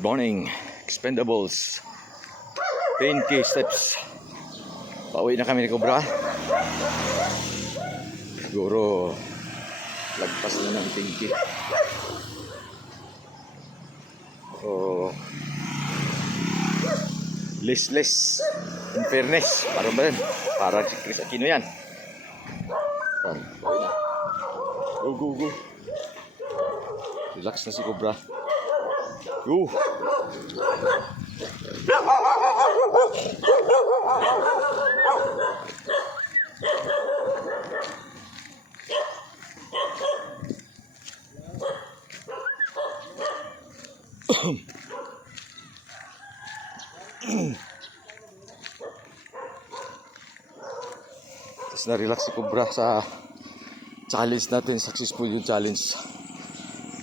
Morning, Expendables 10K steps. Pauwi na kami ni Cobra. Siguro lagpas na ng 10K. So less in fairness. Para ba yan? Para si Chris Aquino yan. Go. Relax na si Cobra. Go. Tapos na-relax si Cobra sa challenge natin. Successful yung challenge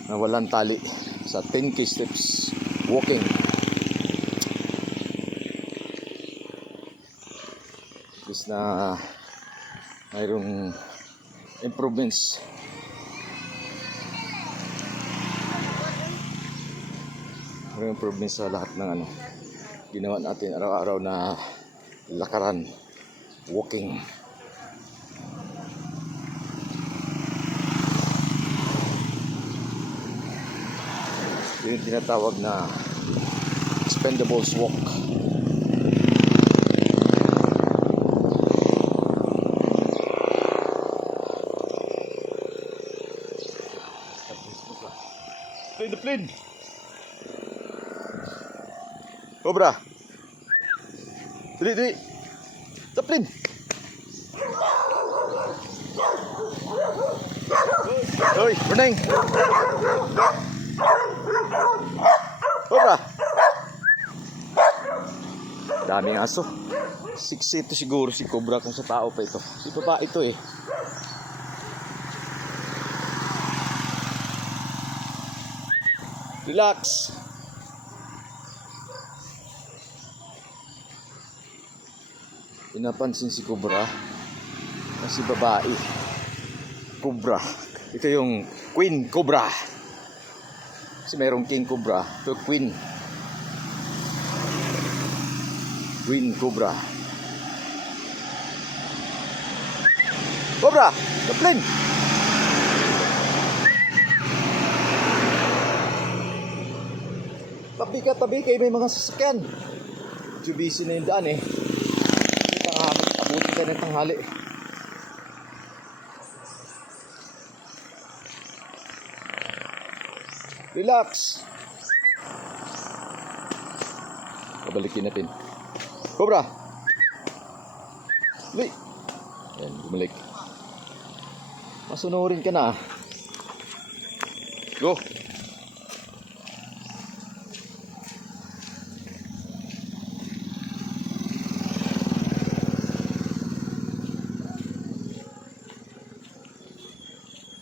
na walang tali sa 10K steps walking. Tapos na mayroong improvements. Mayroong improvements sa lahat ng ginawa natin araw-araw na lakaran, walking. Yun yung tinatawag na Expendables walk. Plane the plane. Cobra. Dali. The plane. Hoy, running. Cobra. Daming aso. 6'8" ito siguro si Cobra kung sa tao pa ito. Si baba ito eh. Relax. Pinapansin si Cobra na si babae Cobra. Ito yung Queen Cobra. Kasi mayroong King Cobra. Ito Queen Cobra. Cobra, the plane. Tabi kayo, may mga sasakyan. Medyo busy na yung daan eh. Abuti ka ng tanghali. Relax. Pabalikin natin. Cobra. Dali. Ayan, bumalik. Masunurin ka na. Go.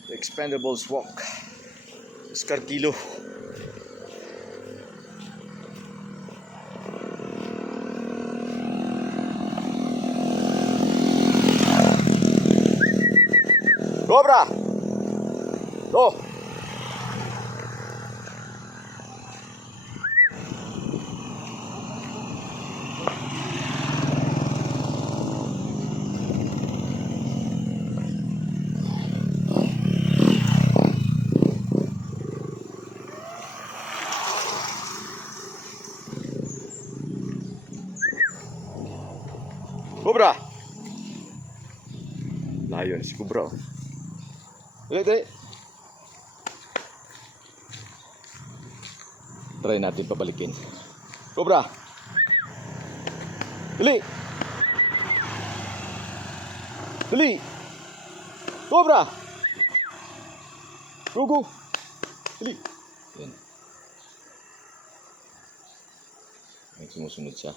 Expendables walk. Oscar Kilo. Cobra. Go. Cobra. Layo na si Cobra. Dali. Try natin pabalikin. Cobra. Dali. Cobra. Go. Dali. Yan. May sumusunod siya.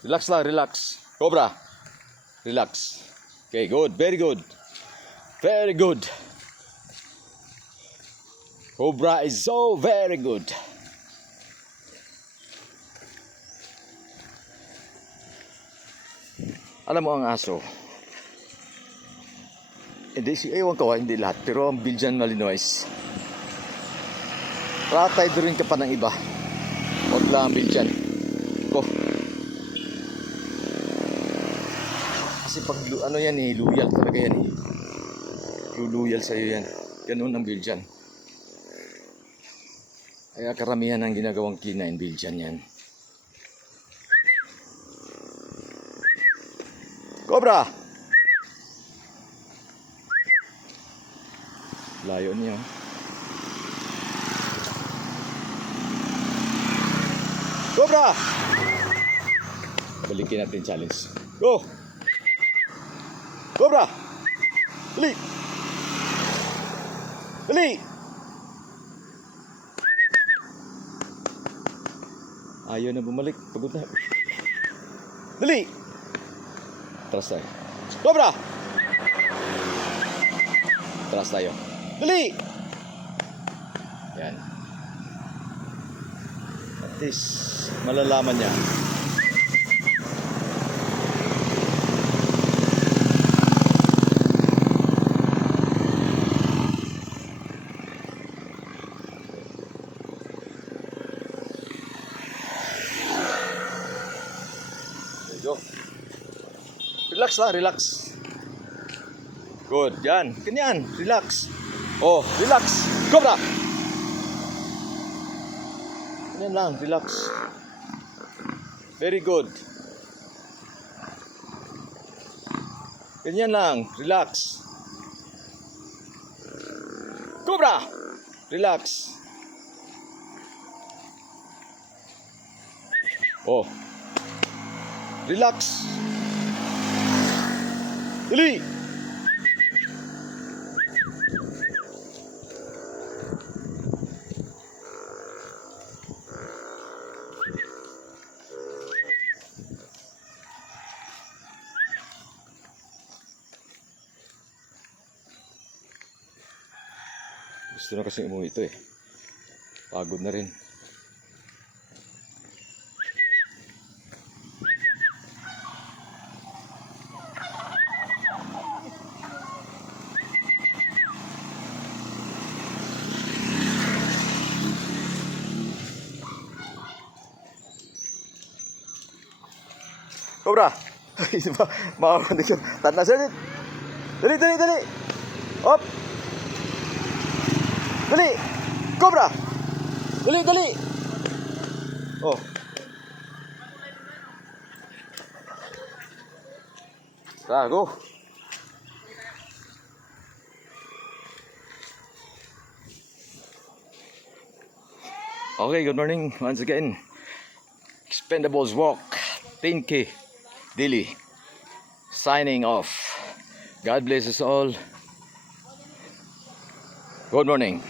Relax. Cobra. Relax. Okay, good. Very good. Cobra is so very good. Alam mo ang aso, hindi, ewan ko hindi lahat, pero ang Belgian Malinois Ratay rin ka pa ng iba. Huwag lang dyan. Ko. Kasi pag ano yan eh, loyal talaga yan eh. Luluyal sa'yo yan. Ganun ang Belgian. Kaya karamihan ng ginagawang kinain Belgian yan. Cobra! Layo niya. Cobra! Balikin natin challenge. Go! Cobra! Dali! Dali! Ayaw na bumalik. Pagod na. Dali! Atras tayo. Cobra! Atras tayo. Dali! Yan. At least, malalaman niya. Go. Relax lang, relax. Good, yan. Ganyan, relax. Oh, relax. Cobra! Ganyan lang, relax. Very good. Ganyan lang, relax. Cobra! Relax. Oh. Relax. Dali. Gusto na kasi umuwi ito eh. Pagod na rin. Cobra! Makakundig siya. Tanas ulit. Dali, dali, dali. Hop. Dali. Cobra! Dali, dali. Oh. Tara, go. Okay, good morning once again. Expendables Walk 10K Daily. Signing off. God bless us all. Good morning.